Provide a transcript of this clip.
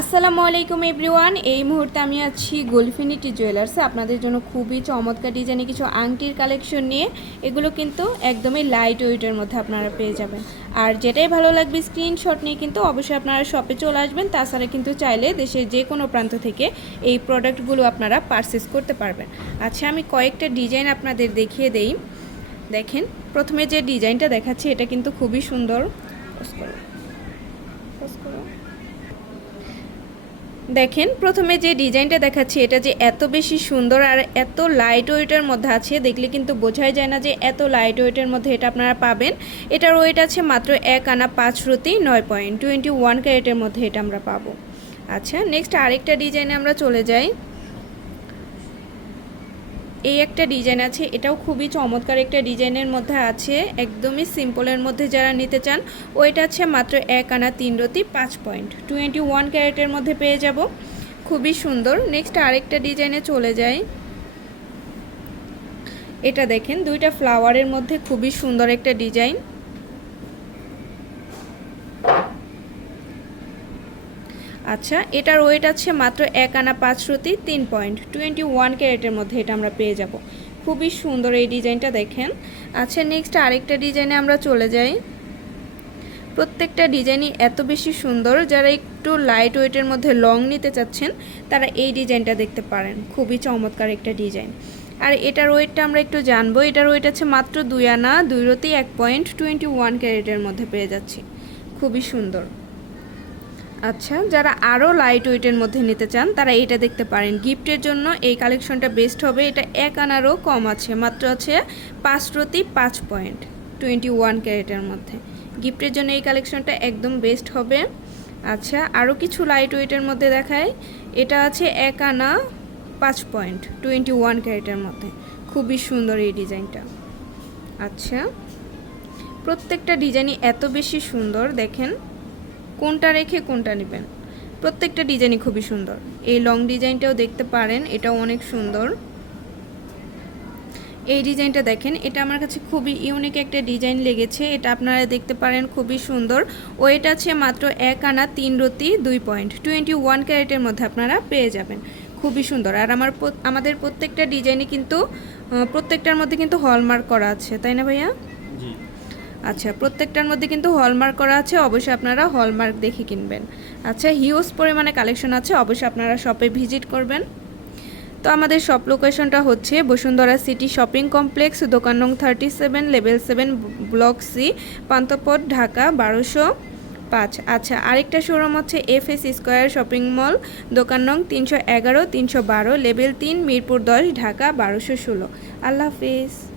আসসালামু আলাইকুম এভরিওয়ান। এই মুহূর্তে আমি আছি গোলফিনিটি জুয়েলার্সে। আপনাদের জন্য খুবই চমৎকার ডিজাইনে কিছু আংটির কালেকশন নিয়ে। এগুলো কিন্তু একদমই লাইট ওয়েটের মধ্যে আপনারা পেয়ে যাবেন। আর যেটাই ভালো লাগবে স্ক্রিনশট নিয়ে কিন্তু অবশ্যই আপনারা শপে চলে আসবেন। তাছাড়া কিন্তু চাইলে দেশের যে কোনো প্রান্ত থেকে এই প্রোডাক্টগুলো আপনারা পারচেস করতে পারবেন। আচ্ছা আমি কয়েকটা ডিজাইন আপনাদের দেখিয়ে দেই। দেখেন, প্রথমে যে ডিজাইনটা দেখাচ্ছি, এটা কিন্তু খুবই সুন্দর। করো। দেখেন, প্রথমে যে ডিজাইনটা দেখাচ্ছি, এটা যে এত বেশি সুন্দর আর এত লাইট ওয়েটের মধ্যে আছে, দেখলে কিন্তু বোঝাই যায় না যে এত লাইট ওয়েটের মধ্যে এটা আপনারা পাবেন। এটার ওয়েট আছে মাত্র এক আনা পাঁচ রুতি নয় পয়েন্ট টোয়েন্টি ওয়ান ক্যারেটের মধ্যে এটা আমরা পাবো। আচ্ছা নেক্সট আরেকটা ডিজাইনে আমরা চলে যাই। এই একটা ডিজাইন আছে, এটাও খুবই চমৎকার একটা ডিজাইনের মধ্যে আছে, একদমই সিম্পলের মধ্যে যারা নিতে চান, ওইটা আছে মাত্র এক আনা তিন রতি পাঁচ পয়েন্ট। টোয়েন্টি ওয়ান ক্যারেটের মধ্যে পেয়ে যাব, খুবই সুন্দর। নেক্সট আরেকটা ডিজাইনে চলে যাই। এটা দেখেন, দুইটা ফ্লাওয়ারের মধ্যে খুবই সুন্দর একটা ডিজাইন। আচ্ছা এটার ওয়েট আছে মাত্র এক আনা পাঁচ রতি তিন পয়েন্ট টোয়েন্টি ওয়ান ক্যারেটের মধ্যে এটা আমরা পেয়ে যাব। খুবই সুন্দর এই ডিজাইনটা দেখেন। আচ্ছা নেক্সট আরেকটা ডিজাইনে আমরা চলে যাই। প্রত্যেকটা ডিজাইনই এত বেশি সুন্দর, যারা একটু লাইট ওয়েটের মধ্যে লং নিতে চাচ্ছেন, তারা এই ডিজাইনটা দেখতে পারেন। খুবই চমৎকার একটা ডিজাইন। আর এটার ওয়েটটা আমরা একটু জানব। এটার ওয়েট আছে মাত্র দুই আনা, দুই রতি এক পয়েন্ট টোয়েন্টি ওয়ান ক্যারেটের মধ্যে পেয়ে যাচ্ছি। খুবই সুন্দর। আচ্ছা যারা আরও লাইট ওয়েটের মধ্যে নিতে চান, তারা এটা দেখতে পারেন। গিফটের জন্য এই কালেকশনটা বেস্ট হবে। এটা এক আনারও কম আছে, মাত্র আছে পাঁচ প্রতি পাঁচ পয়েন্ট টোয়েন্টি ওয়ান ক্যারেটের মধ্যে। গিফটের জন্য এই কালেকশনটা একদম বেস্ট হবে। আচ্ছা আরও কিছু লাইট ওয়েটের মধ্যে দেখায় এটা আছে এক আনা পাঁচ পয়েন্ট টোয়েন্টি ওয়ান ক্যারেটের মধ্যে। খুবই সুন্দর এই ডিজাইনটা। আচ্ছা প্রত্যেকটা ডিজাইনই এত বেশি সুন্দর, দেখেন। কোনটা রেখে কোনটা নেবেন। প্রত্যেকটা ডিজাইনই খুবই সুন্দর। এই লং ডিজাইনটাও দেখতে পারেন, এটাও অনেক সুন্দর। এই ডিজাইনটা দেখেন, এটা আমার কাছে খুবই ইউনিক একটা ডিজাইন লেগেছে, এটা আপনারা দেখতে পারেন, খুবই সুন্দর। ওয়েট আছে মাত্র এক আনা তিন রতি, দুই পয়েন্ট। টোয়েন্টি ওয়ান ক্যারেটের মধ্যে আপনারা পেয়ে যাবেন। খুবই সুন্দর। আর আমার আমাদের প্রত্যেকটা ডিজাইনই কিন্তু প্রত্যেকটার মধ্যে কিন্তু হলমার্ক করা আছে, তাই না ভাইয়া? আচ্ছা প্রত্যেকটার মধ্যে কিন্তু হলমার্ক করা আছে, অবশ্যই আপনারা হলমার্ক দেখে কিনবেন। আচ্ছা হিউজ পরিমাণে কালেকশন আছে, অবশ্যই আপনারা শপে ভিজিট করবেন। তো আমাদের শপ লোকেশনটা হচ্ছে বসুন্ধরা সিটি শপিং কমপ্লেক্স দোকান নং thirty seven level seven block C Panthapath Dhaka, বারোশো পাঁচ। আচ্ছা আরেকটা শোরুম হচ্ছে F S square shopping mall দোকান নং তিনশো এগারো, তিনশো বারো লেভেল তিন, মিরপুর দশ, ঢাকা, বারোশো ষোলো। আল্লাহ হাফিজ।